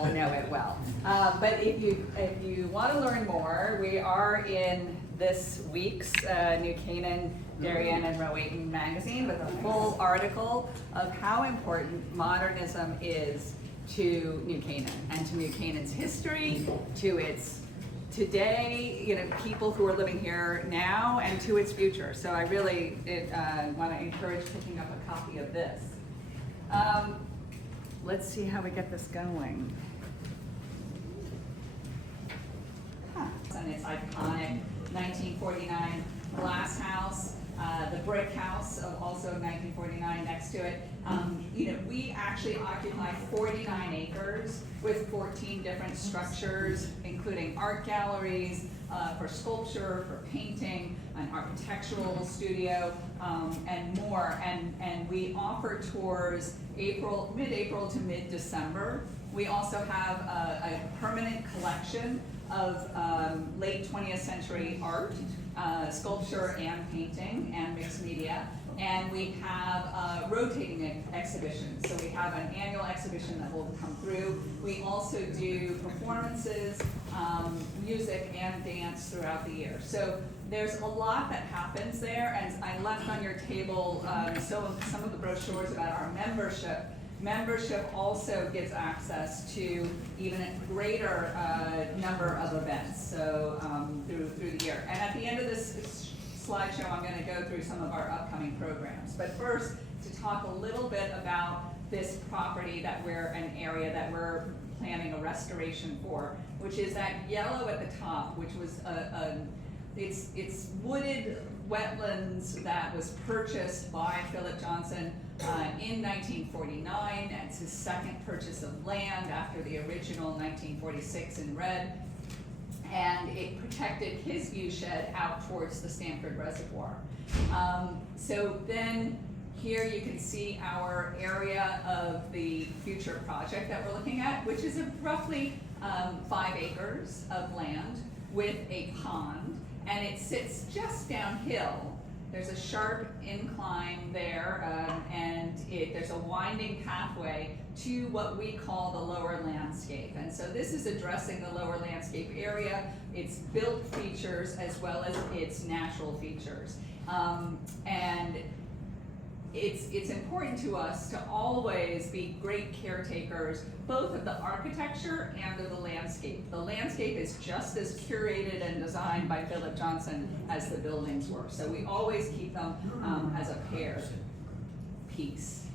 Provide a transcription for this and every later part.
all know it well. But if you want to learn more, we are in this week's New Canaan, Darien, and Rowayton magazine with a full article of how important modernism is to New Canaan and to New Canaan's history, to its today, people who are living here now, and to its future. So I really want to encourage picking up a copy of this. Let's see how we get this going. And its iconic 1949 glass house, the brick house of also 1949 next to it. We actually occupy 49 acres with 14 different structures, including art galleries, for sculpture, for painting, an architectural studio, and more. And we offer tours mid-April to mid-December. We also have a permanent collection of late 20th century art, sculpture and painting and mixed media. And we have rotating exhibitions. So we have an annual exhibition that will come through. We also do performances, music and dance throughout the year. So there's a lot that happens there, and I left on your table some of the brochures about our membership. Membership also gives access to even a greater number of events, so through the year. And at the end of this slideshow, I'm going to go through some of our upcoming programs. But first, to talk a little bit about this property an area that we're planning a restoration for, which is that yellow at the top, which was it's wooded wetlands that was purchased by Philip Johnson in 1949. It's his second purchase of land after the original 1946 in red. And it protected his view shed out towards the Stanford Reservoir. So then here you can see our area of the future project that we're looking at, which is roughly 5 acres of land with a pond, and it sits just downhill. There's a sharp incline there, and there's a winding pathway to what we call the lower landscape. And so this is addressing the lower landscape area, its built features as well as its natural features. And it's important to us to always be great caretakers, both of the architecture and of the landscape. The landscape is just as curated and designed by Philip Johnson as the buildings were. So we always keep them as a paired piece.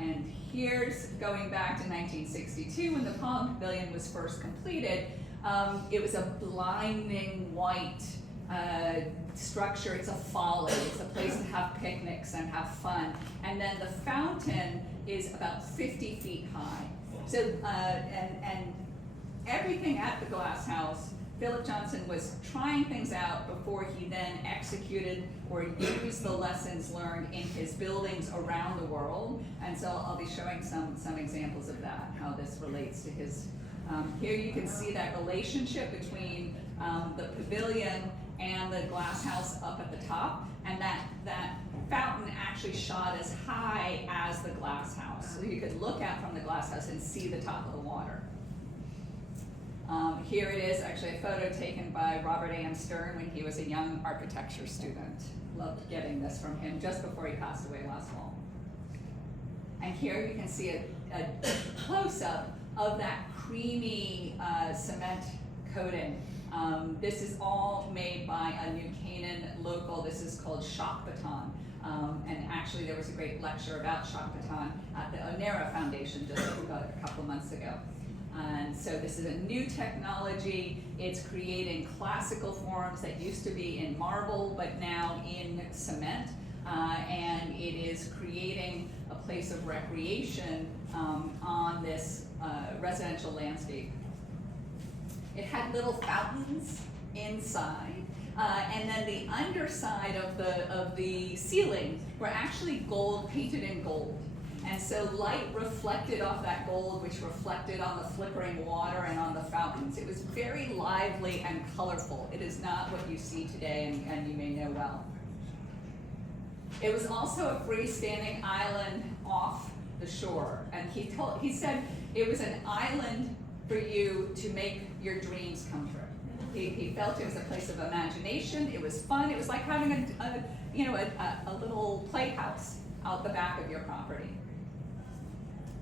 And here's going back to 1962 when the Pavilion was first completed. It was a blinding white structure. It's a folly. It's a place to have picnics and have fun. And then the fountain is about 50 feet high. So and everything at the glass house, Philip Johnson was trying things out before he then executed or used the lessons learned in his buildings around the world. And so I'll be showing some examples of that, how this relates to his. Here you can see that relationship between the pavilion and the glass house up at the top, and that fountain actually shot as high as the glass house. So you could look out from the glass house and see the top of the water. Here it is, actually a photo taken by Robert A.M. Stern when he was a young architecture student. Loved getting this from him just before he passed away last fall. And here you can see a close-up of that creamy cement coating. This is all made by a New Canaan local. This is called shock baton. And actually there was a great lecture about shock baton at the Onera Foundation just about a couple months ago. And so this is a new technology. It's creating classical forms that used to be in marble, but now in cement. And it is creating a place of recreation on this residential landscape. It had little fountains inside, and then the underside of the ceiling were actually gold, painted in gold. And so light reflected off that gold, which reflected on the flickering water and on the fountains. It was very lively and colorful. It is not what you see today, and you may know well. It was also a freestanding island off the shore. And he said, It was an island for you to make your dreams come true. He felt it was a place of imagination. It was fun. It was like having a little playhouse out the back of your property.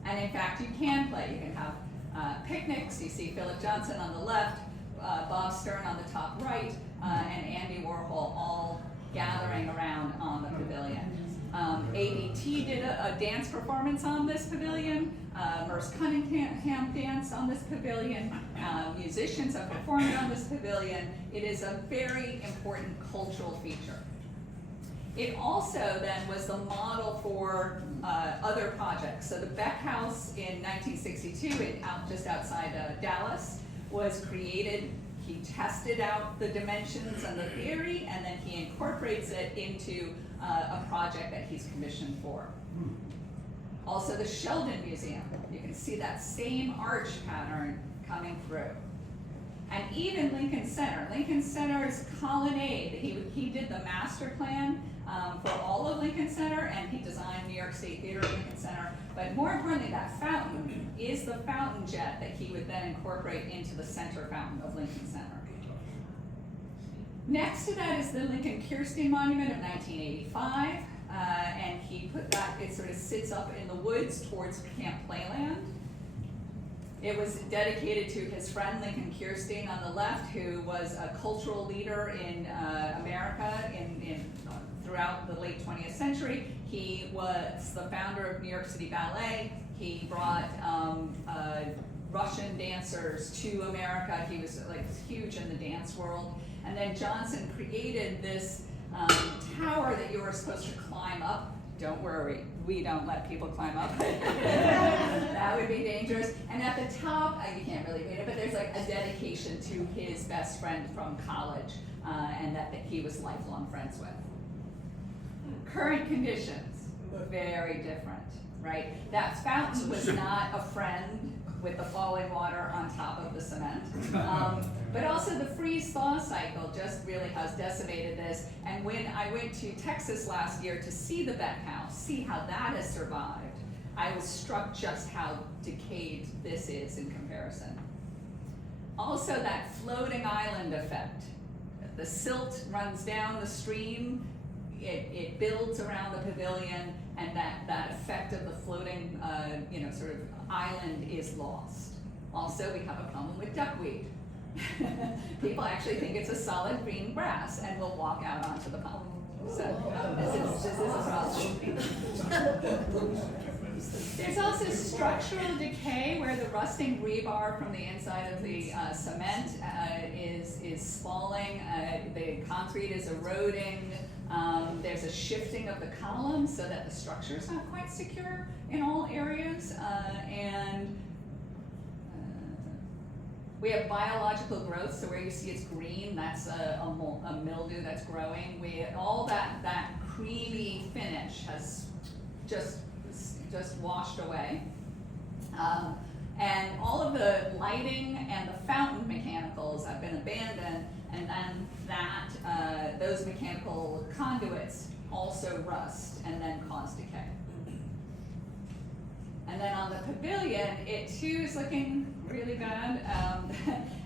And in fact, you can play. You can have picnics. You see Philip Johnson on the left, Bob Stern on the top right, and Andy Warhol all gathering around on the pavilion. ADT did a dance performance on this pavilion. Merce Cunningham danced on this pavilion. Musicians have performed on this pavilion. It is a very important cultural feature. It also then was the model for other projects. So the Beck House in 1962, just outside Dallas, was created. He tested out the dimensions and the theory, and then he incorporates it into a project that he's commissioned for. Also the Sheldon Museum, you can see that same arch pattern coming through. And even Lincoln Center. Lincoln Center's colonnade, he did the master plan for all of Lincoln Center, and he designed New York State Theater Lincoln Center. But more importantly, that fountain is the fountain jet that he would then incorporate into the center fountain of Lincoln Center. Next to that is the Lincoln Kirstein Monument of 1985, and he put that, it sort of sits up in the woods towards Camp Playland. It was dedicated to his friend Lincoln Kirstein on the left, who was a cultural leader in America throughout the late 20th century. He was the founder of New York City Ballet. He brought Russian dancers to America. He was like huge in the dance world. And then Johnson created this tower that you were supposed to climb up. Don't worry, we don't let people climb up. That would be dangerous. And at the top, you can't really read it, but there's like a dedication to his best friend from college, and that he was lifelong friends with. Current conditions, very different, right? That fountain was not a friend with the falling water on top of the cement. But also the freeze-thaw cycle just really has decimated this. And when I went to Texas last year to see the Beck House, see how that has survived, I was struck just how decayed this is in comparison. Also that floating island effect. The silt runs down the stream, it builds around the pavilion, and that effect of the floating sort of island is lost. Also, we have a problem with duckweed. People actually think it's a solid green grass and will walk out onto the pond. So this is a problem. There's also structural decay where the rusting rebar from the inside of the cement is falling. The concrete is eroding. There's a shifting of the columns so that the structure is not quite secure in all areas. And we have biological growth, so where you see it's green, that's a mildew that's growing. All that creamy finish has just washed away. And all of the lighting and the fountain mechanicals have been abandoned, and then those mechanical conduits also rust and then cause decay. And then on the pavilion, it too is looking really bad.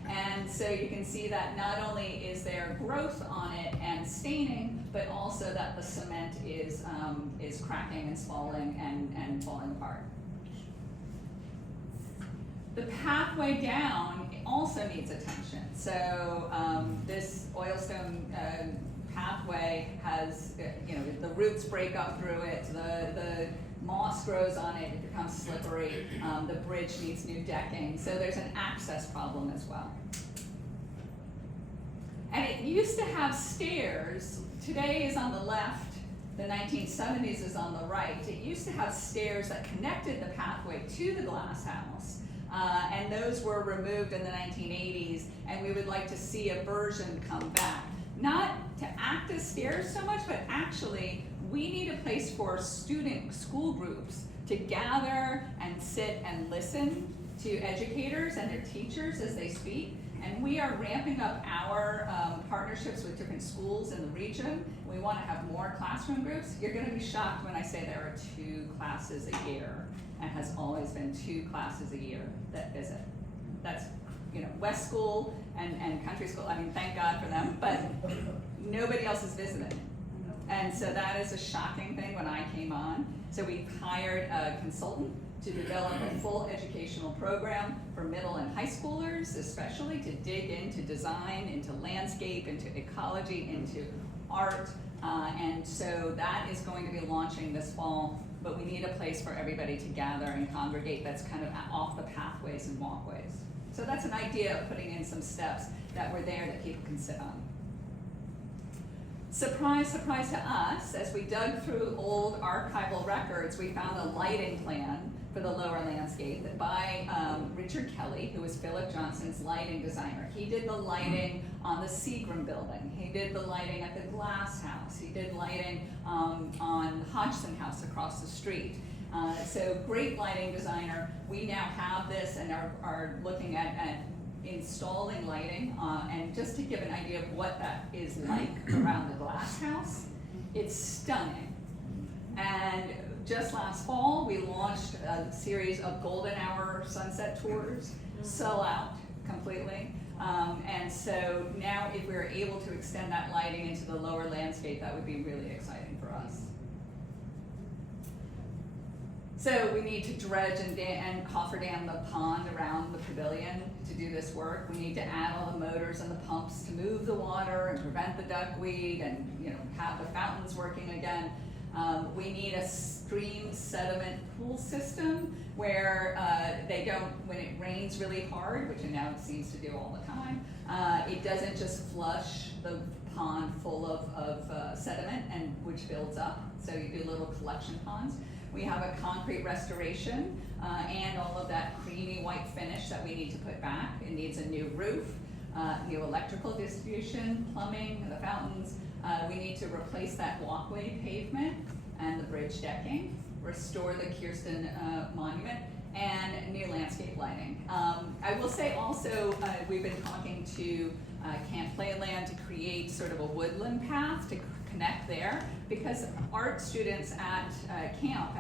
And so you can see that not only is there growth on it and staining, but also that the cement is cracking and falling and falling apart. The pathway down also needs attention. So this oilstone pathway has, the roots break up through it, the moss grows on it, it becomes slippery, the bridge needs new decking, so there's an access problem as well. And it used to have stairs, today is on the left, the 1970s is on the right. It used to have stairs that connected the pathway to the glass house, and those were removed in the 1980s, and we would like to see a version come back. Not to act as stairs so much, but actually we need a place for school groups to gather and sit and listen to educators and their teachers as they speak. And we are ramping up our partnerships with different schools in the region. We want to have more classroom groups. You're going to be shocked when I say there are 2 classes a year. and has always been 2 classes a year that visit. That's, West School and Country School, I mean, thank God for them, but nobody else is visiting. And so that is a shocking thing when I came on. So we hired a consultant to develop a full educational program for middle and high schoolers, especially to dig into design, into landscape, into ecology, into art. And so that is going to be launching this fall, but we need a place for everybody to gather and congregate that's kind of off the pathways and walkways. So that's an idea of putting in some steps that were there that people can sit on. Surprise, surprise to us, as we dug through old archival records, we found a lighting plan for the lower landscape by Richard Kelly, who was Philip Johnson's lighting designer. He did the lighting on the Seagram building. He did the lighting at the Glass House. He did lighting on the Hodgson House across the street. So great lighting designer. We now have this and are looking at installing lighting, and just to give an idea of what that is like around the Glass House, it's stunning. And just last fall, we launched a series of golden hour sunset tours, sell out completely. And so now if we're able to extend that lighting into the lower landscape, that would be really exciting for us. So we need to dredge and cofferdam the pond around the pavilion to do this work. We need to add all the motors and the pumps to move the water and prevent the duckweed and have the fountains working again. We need a stream sediment pool system where they don't, when it rains really hard, which now it seems to do all the time, it doesn't just flush the pond full of sediment and which builds up. So you do little collection ponds. We have a concrete restoration and all of that creamy white finish that we need to put back. It needs a new roof, new electrical distribution, plumbing, the fountains. We need to replace that walkway pavement and the bridge decking, restore the Kirsten monument, and new landscape lighting. I will say also, we've been talking to Camp Playland to create sort of a woodland path to connect there, because art students at Camp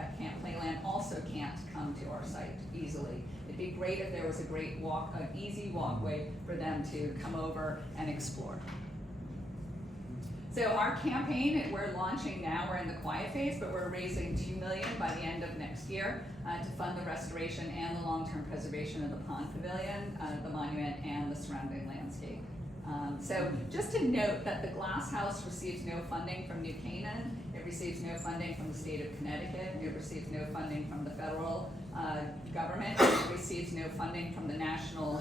Playland also can't come to our site easily. It'd be great if there was an easy walkway for them to come over and explore. So our campaign, we're launching now, we're in the quiet phase, but we're raising $2 million by the end of next year to fund the restoration and the long-term preservation of the Pond Pavilion, the monument, and the surrounding landscape. So just to note that the Glass House receives no funding from New Canaan, it receives no funding from the state of Connecticut, it receives no funding from the federal government, it receives no funding from the National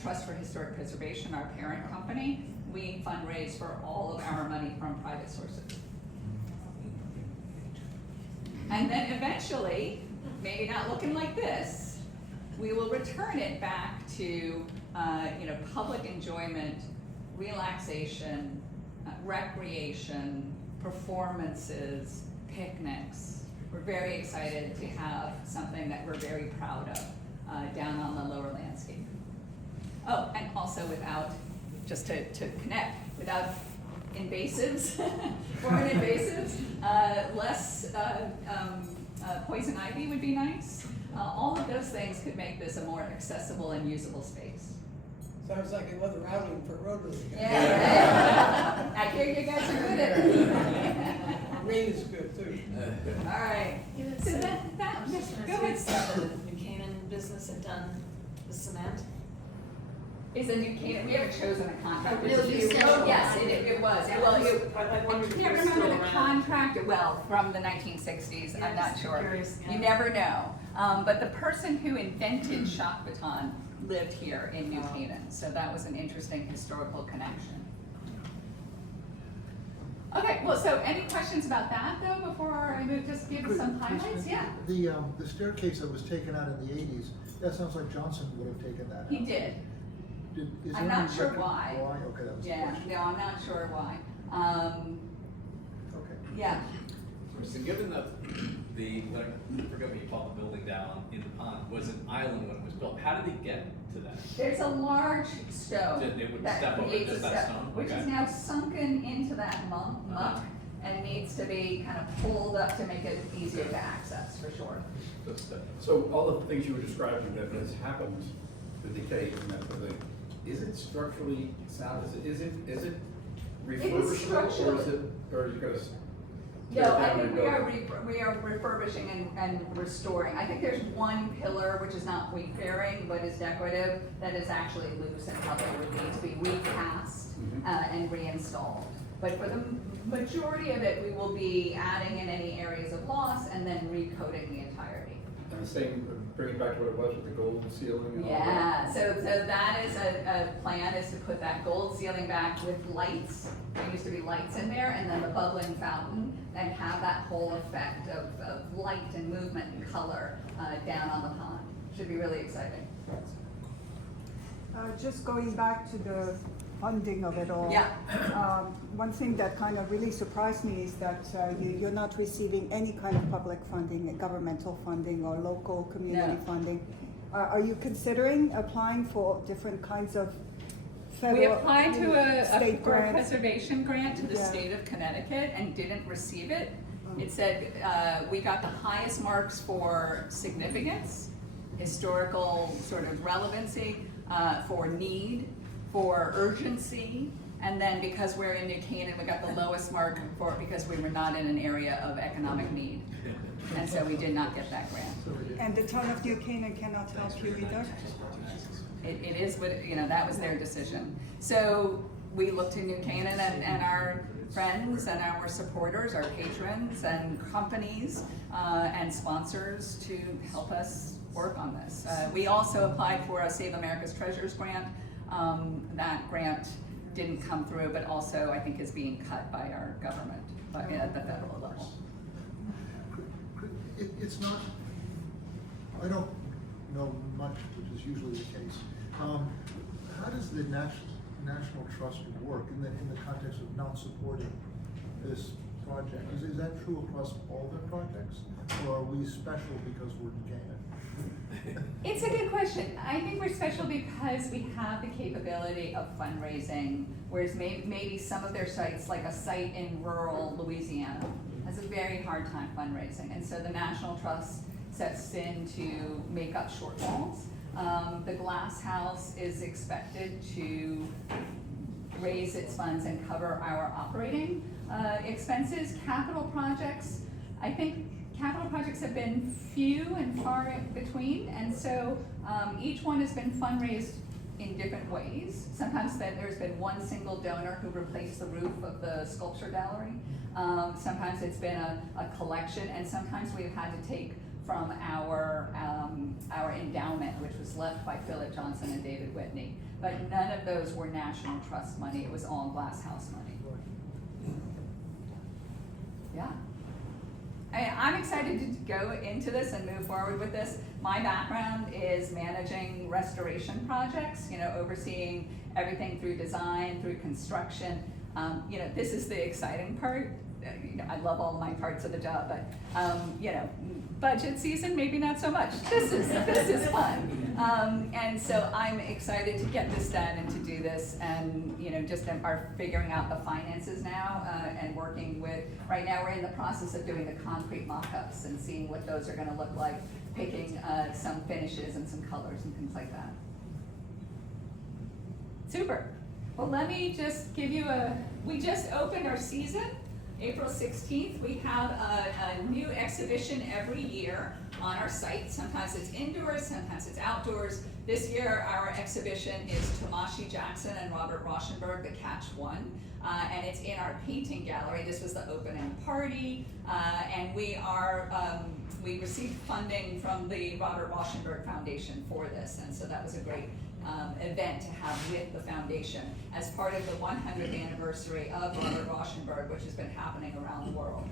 Trust for Historic Preservation, our parent company. We fundraise for all of our money from private sources. And then eventually, maybe not looking like this, we will return it back to public enjoyment, relaxation, recreation, performances, picnics. We're very excited to have something that we're very proud of down on the lower landscape. Oh, and also without, just to connect, without invasives, foreign invasives, less poison ivy would be nice. All of those things could make this a more accessible and usable space. Sounds like another outing for Rotary. Yeah. I hear you guys are good at it. Rain is good too. All right. So that Yes, go ahead. The New Canaan business had done the cement. Is a New Canaan, we haven't chosen a contract. No, you said- Oh, yes, it was. Well, I wondered I if can't it was still remember the around. contract, well, from the 1960s, I'm not Yes, sure. curious, yeah. You never know. But the person who invented shock baton lived here in New Canaan, so that was an interesting historical connection. Okay, well, so any questions about that though, before I move, just give some highlights? Yeah. The staircase that was taken out in the 80s, that sounds like Johnson would have taken that out. He did. Is I'm there not any sure record why. Okay, that was the Yeah, question. no, I'm not sure why. Okay. Yeah. So given that I forget what you call the building down in the pond, was an island when it was built, how did they get to that? There's a large stone They would that step over creates a just that step, stone? which Okay. is now sunken into that muck. and needs to be kind of pulled up to make it easier to access, for sure. So all the things you were describing that has happened, the decay in that building, is it structurally sound? Is it refurbishable, or is it, or are you gonna tear No, it I down think and build? we are refurbishing and restoring. I think there's one pillar which is not weight bearing, but is decorative, that is actually loose and probably would need to be recast and reinstalled. But for the majority of it, we will be adding in any areas of loss and then recoating the entirety. And the same, bring it back to what it was with the gold ceiling and all that? Yeah, so that is a plan, is to put that gold ceiling back with lights. There used to be lights in there, and then the bubbling fountain, and have that whole effect of light and movement and color down on the pond. Should be really exciting. Just going back to the funding of it all. Yeah. One thing that kind of really surprised me is that you're not receiving any kind of public funding, governmental funding or local community No. funding. Are you considering applying for different kinds of federal? We applied to a state for a grants? preservation grant to the Yeah. state of Connecticut and didn't receive it. It said, we got the highest marks for significance, historical sort of relevancy, for need, for urgency, and then because we're in New Canaan, we got the lowest mark for, because we were not in an area of economic need. And so we did not get that grant. And the town of New Canaan cannot help you either? It is what, that was their decision. So we looked to New Canaan and our friends and our supporters, our patrons and companies and sponsors to help us work on this. We also applied for a Save America's Treasures grant. That grant didn't come through, but also I think is being cut by our government, but at the federal level. It's not, I don't know much, which is usually the case. How does the National Trust work in the context of not supporting this project? Is that true across all their projects, or are we special because we're in Canada? It's a good question. I think we're special because we have the capability of fundraising, whereas maybe some of their sites, like a site in rural Louisiana, has a very hard time fundraising. And so the National Trust steps in to make up shortfalls. The Glass House is expected to raise its funds and cover our operating expenses. Capital projects, I think capital projects have been few and far in between, and so each one has been fundraised in different ways. Sometimes there's been one single donor who replaced the roof of the sculpture gallery. Sometimes it's been a collection, and sometimes we've had to take from our endowment, which was left by Philip Johnson and David Whitney. But none of those were National Trust money, it was all Glass House money. Yeah. I'm excited to go into this and move forward with this. My background is managing restoration projects, overseeing everything through design, through construction. This is the exciting part. I love all my parts of the job, but budget season, maybe not so much. This is fun. And so I'm excited to get this done and to do this, and just are figuring out the finances now and working with, right now we're in the process of doing the concrete mock-ups and seeing what those are gonna look like, picking some finishes and some colors and things like that. Super. Well, let me just give you we just opened our season. April 16th, we have a new exhibition every year on our site. Sometimes it's indoors, sometimes it's outdoors. This year, our exhibition is Tomashi Jackson and Robert Rauschenberg, The Catch One, and it's in our painting gallery. This was the opening party, and we received funding from the Robert Rauschenberg Foundation for this, and so that was a great event to have with the foundation as part of the 100th anniversary of Robert Rauschenberg, which has been happening around the world.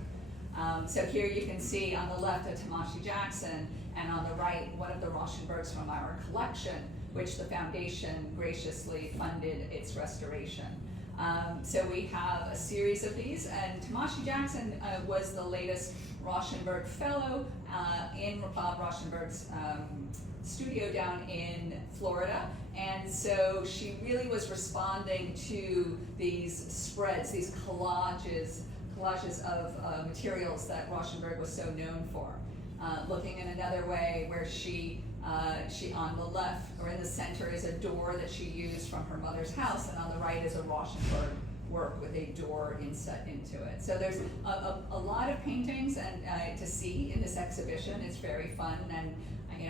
So here you can see on the left a Tomashi Jackson, and on the right one of the Rauschenbergs from our collection, which the foundation graciously funded its restoration. So we have a series of these, and Tomashi Jackson was the latest Rauschenberg Fellow in Bob Rauschenberg's studio down in Florida, and so she really was responding to these spreads, these collages collages of materials that Rauschenberg was so known for. Looking in another way, where she on the left or in the center is a door that she used from her mother's house, and on the right is a Rauschenberg work with a door inset into it. So there's a lot of paintings and to see in this exhibition. It's very fun, and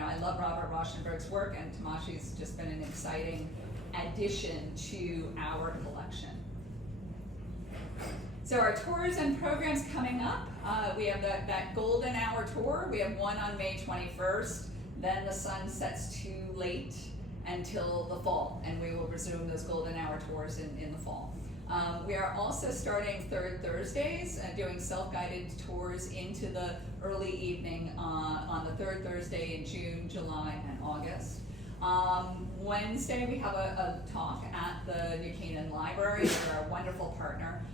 I love Robert Rauschenberg's work, and Tamashi's just been an exciting addition to our collection. So our tours and programs coming up, we have that golden hour tour. We have one on May 21st. Then the sun sets too late until the fall, and we will resume those golden hour tours in the fall. We are also starting third Thursdays and doing self-guided tours into the early evening on the third Thursday in June, July, and August. Wednesday we have a talk at the New Canaan Library. They're a wonderful partner.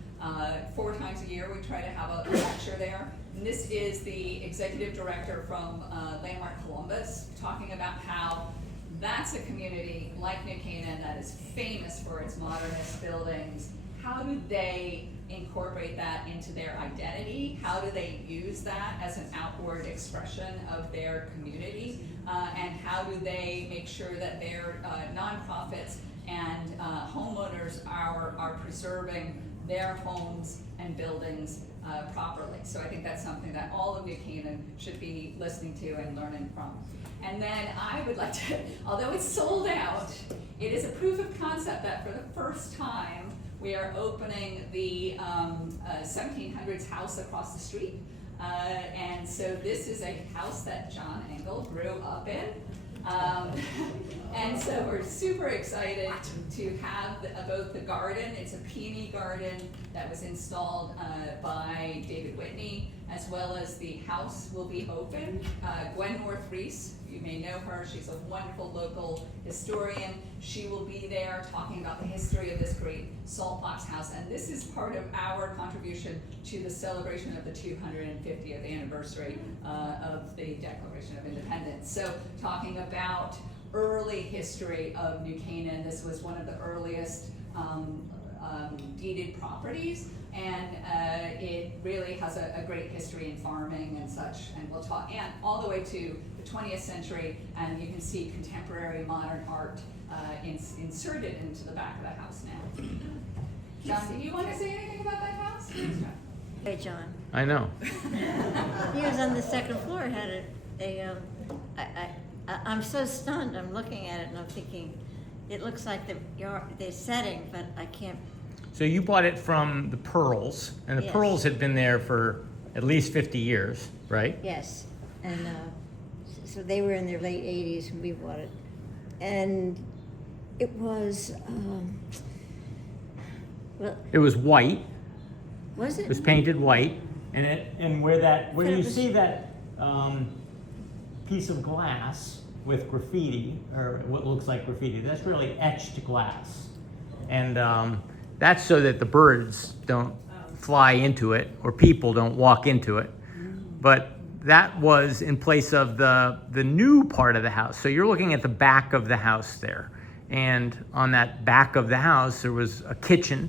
4 times a year we try to have a lecture there. And this is the executive director from Landmark Columbus talking about how that's a community like New Canaan that is famous for its modernist buildings. How do they incorporate that into their identity? How do they use that as an outward expression of their community? And how do they make sure that their nonprofits and homeowners are preserving their homes and buildings properly? So I think that's something that all of New Canaan should be listening to and learning from. And then I would like to, although it's sold out, it is a proof of concept that for the first time we are opening the 1700s house across the street. And so this is a house that John Engel grew up in. And so we're super excited to have both the garden, it's a peony garden that was installed by David Whitney, as well as the house will be open. Gwen North Reese, you may know her, she's a wonderful local historian. She will be there talking about the history of this great salt box house, and this is part of our contribution to the celebration of the 250th anniversary of the Declaration of Independence. So talking about early history of New Canaan, this was one of the earliest deeded properties, and it really has a great history in farming and such, and we'll talk, and all the way to the 20th century, and you can see contemporary modern art inserted into the back of the house now. John, do you want to say anything about that house? Hey, John. I know. He was on the second floor, had I'm so stunned, I'm looking at it and I'm thinking, it looks like the setting, but I can't. So you bought it from the Pearls, and the Yes. Pearls had been there for at least 50 years, right? Yes, and so they were in their late 80s when we bought it. And it was, well, It was white. was It was it? painted white, and where But you it was- see that piece of glass with graffiti, or what looks like graffiti, that's really etched glass, and that's so that the birds don't fly into it or people don't walk into it. But that was in place of the new part of the house. So you're looking at the back of the house there, and on that back of the house there was a kitchen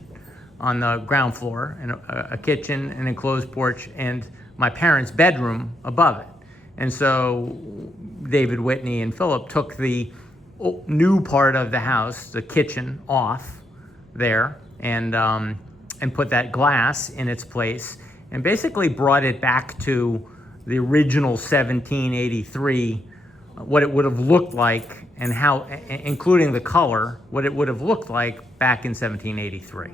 on the ground floor, and a kitchen, an enclosed porch, and my parents' bedroom above it. And so David Whitney and Philip took the new part of the house, the kitchen, off there, and put that glass in its place, and basically brought it back to the original 1783, what it would have looked like, and how, including the color, what it would have looked like back in 1783.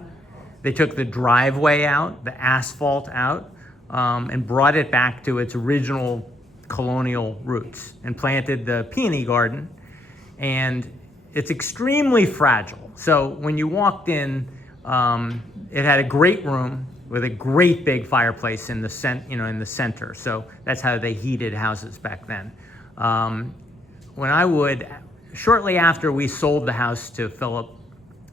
They took the driveway out, the asphalt out, and brought it back to its original colonial roots, and planted the peony garden. And it's extremely fragile. So when you walked in, it had a great room with a great big fireplace in the center. So that's how they heated houses back then. Shortly after we sold the house to Philip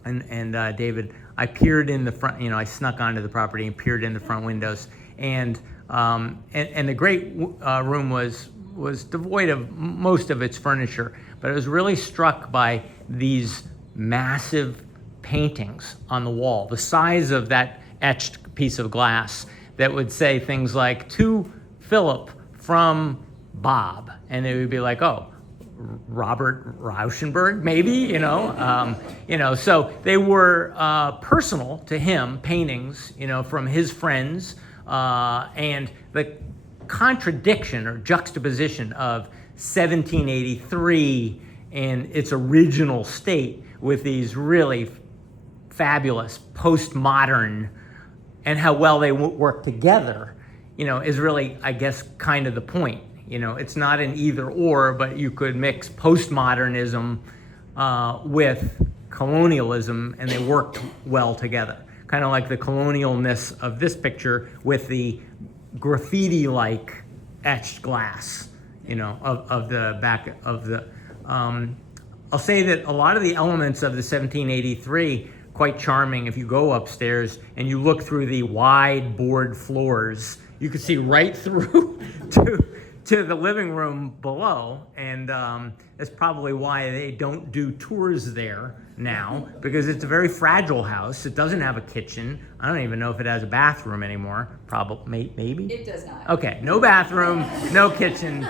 and David, I peered in the front. I snuck onto the property and peered in the front windows, and the great room was devoid of most of its furniture, but I was really struck by these massive paintings on the wall, the size of that etched piece of glass, that would say things like, to Philip from Bob. And it would be like, oh, Robert Rauschenberg, maybe, you know, so they were personal to him, paintings, you know, from his friends, and the contradiction or juxtaposition of 1783 in its original state with these really fabulous postmodern, and how well they work together, you know, is really, I guess, kind of the point. You know, it's not an either or, but you could mix postmodernism with colonialism, and they worked well together. Kind of like the colonialness of this picture with the graffiti-like etched glass, you know, of the back of the. I'll say that a lot of the elements of the 1783 quite charming. If you go upstairs and you look through the wide board floors, you can see right through to the living room below, and that's probably why they don't do tours there now, because it's a very fragile house. It doesn't have a kitchen. I don't even know if it has a bathroom anymore. Probably, maybe? It does not. Okay, no bathroom, no kitchen.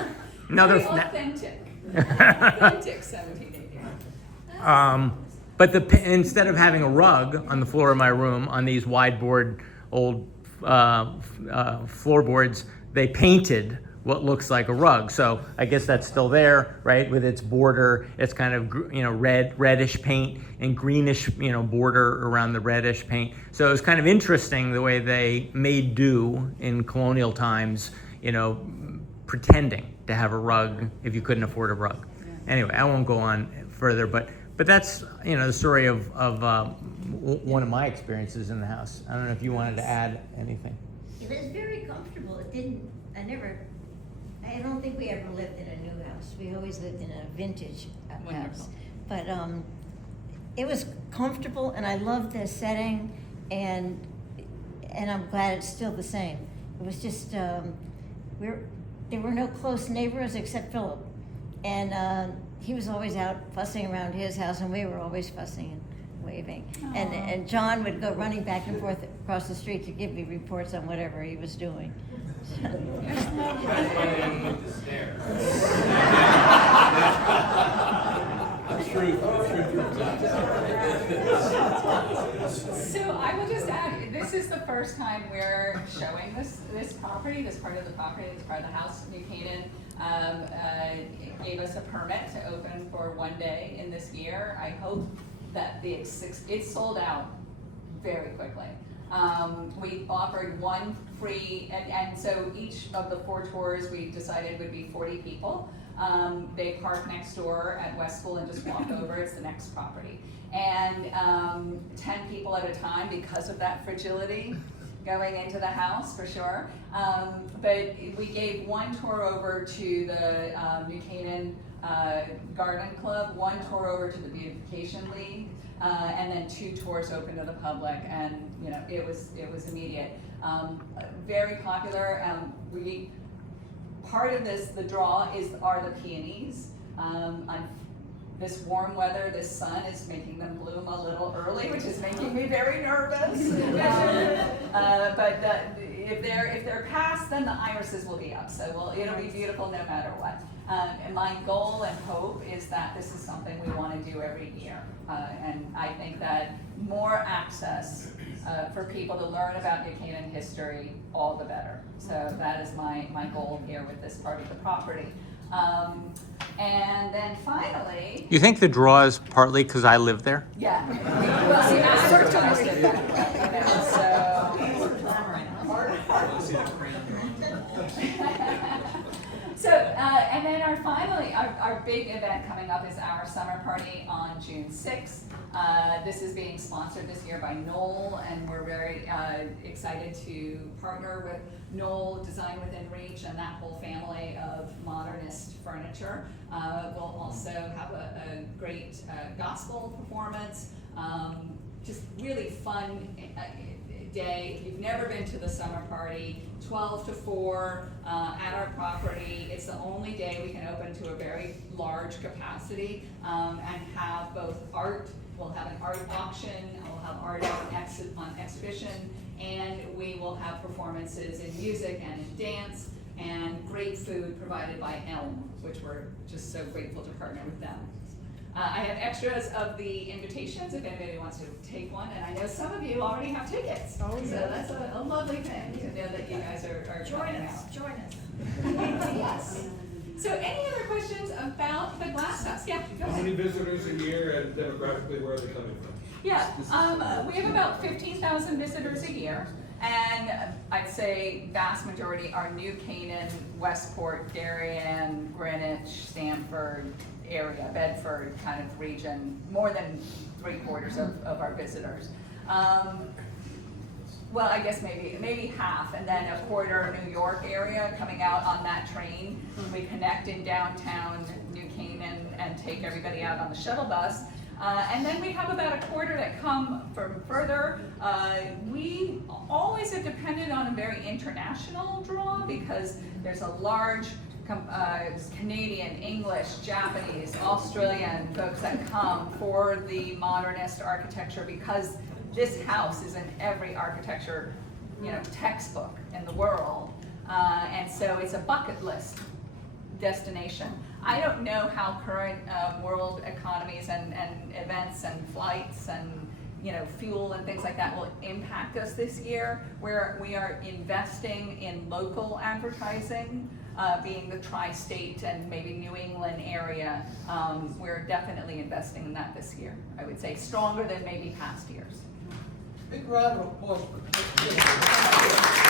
Another Very authentic. Authentic 1780. But instead of having a rug on the floor of my room on these wide board old floorboards, they painted what looks like a rug. So I guess that's still there, right? With its border, it's kind of, you know, reddish paint and greenish, you know, border around the reddish paint. So it was kind of interesting the way they made do in colonial times, you know, pretending to have a rug if you couldn't afford a rug. Anyway, I won't go on further, but that's, you know, the story of one of my experiences in the house. I don't know if you wanted to add anything. It was very comfortable. I don't think we ever lived in a new house. We always lived in a vintage house. Wonderful. But it was comfortable, and I loved the setting, and I'm glad it's still the same. It was just, there were no close neighbors except Philip. And he was always out fussing around his house, and we were always fussing and waving. And John would go running back and forth across the street to give me reports on whatever he was doing. So I will just add, this is the first time we're showing this property, this part of the property, this part of the house. New Canaan gave us a permit to open for one day in this year. I hope that it's sold out very quickly. We offered one free, and so each of the 4 tours we decided would be 40 people. They park next door at West School and just walk over. It's the next property. And 10 people at a time because of that fragility going into the house, for sure. But we gave one tour over to the New Canaan Garden Club, one tour over to the Beautification League, and then 2 tours open to the public, and you know, it was immediate. Very popular. Part of this, the draw are the peonies. This warm weather, this sun is making them bloom a little early, which is making me very nervous. But if they're past, then the irises will be up. So it'll be beautiful no matter what. And my goal and hope is that this is something we want to do every year. And I think that more access for people to learn about New Canaan history, all the better. So that is my goal here with this part of the property. And then finally... You think the draw is partly because I live there? Yeah. Well, see, I certainly that. So, and then our big event coming up is our summer party on June 6th. This is being sponsored this year by Knoll, and we're very excited to partner with Knoll Design Within Reach and that whole family of modernist furniture. We'll also have a great gospel performance, just really fun day. If you've never been to the summer party, 12 to 4 at our property. It's the only day we can open to a very large capacity and have both art. We'll have an art auction, and we'll have art on exhibition and we will have performances in music and in dance, and great food provided by Elm, which we're just so grateful to partner with them. I have extras of the invitations if anybody wants to take one, and I know some of you already have tickets. Oh, So yes. that's a lovely thing to know that you guys are Join coming us, out. join us. Yes. So any other questions about the Glass House? Yeah, go How ahead. many visitors a year and demographically where are they coming from? Yeah, we have about 15,000 visitors a year, and I'd say vast majority are New Canaan, Westport, Darien, Greenwich, Stamford area, Bedford kind of region, more than 3/4 of our visitors. Well, I guess maybe half, and then a quarter New York area coming out on that train. We connect in downtown New Canaan and take everybody out on the shuttle bus. And then we have about a quarter that come from further. We always have depended on a very international draw because there's a large Canadian, English, Japanese, Australian folks that come for the modernist architecture because this house is in every architecture, textbook in the world. And so it's a bucket list destination. I don't know how current world economies and events and flights and fuel and things like that will impact us this year, where we are investing in local advertising, being the tri-state and maybe New England area. We're definitely investing in that this year. I would say stronger than maybe past years. Big round of applause for Kirsten.